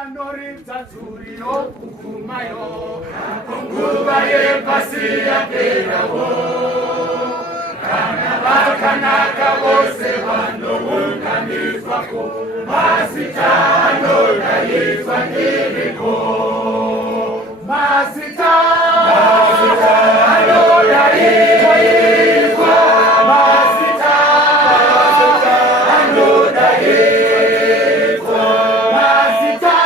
anoridza dzuri yokugumayo kunguva yepasi yaperawo kana vakanaka vose vanounganidzwako mazita anodaidzwa ndiriko mazita anodaidzwa mazita anodaidzwa mazita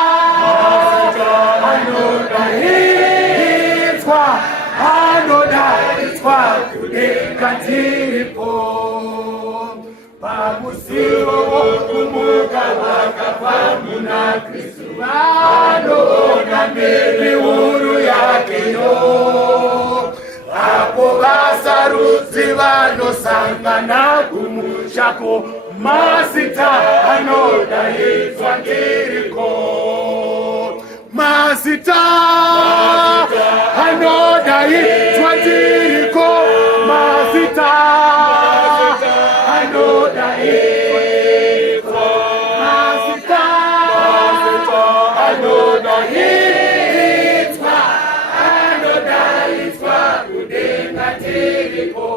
anodaidzwa kudenga tiripo pamusiwo wokumuka vakabva muna Kristu vanoona mberi huru yakeyo apo vasarudzi vanosangana kumushako mazita anodaidzwa ndiriko mazita anodaidzwa ndiriko mazita anodaidzwa mazita anodaidzwa kudenga tiriko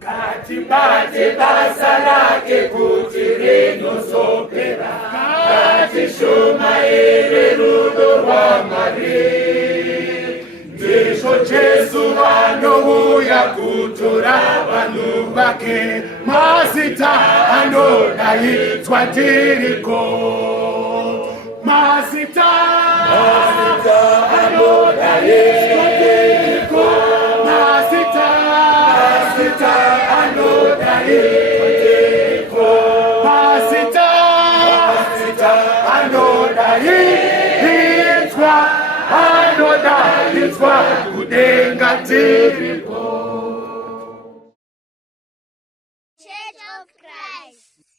katibate basa rake kuti rinozopera katishumaire rudo rwaMwari ndizvo Jesu vanouya kutora vanhu vake mazita anodaidzwa ndiriko mazita anodaidzwa ndiriko mazita anodaidzwa ndiriko mazita anodaidzwa kudenga tiriko. Church of Christ.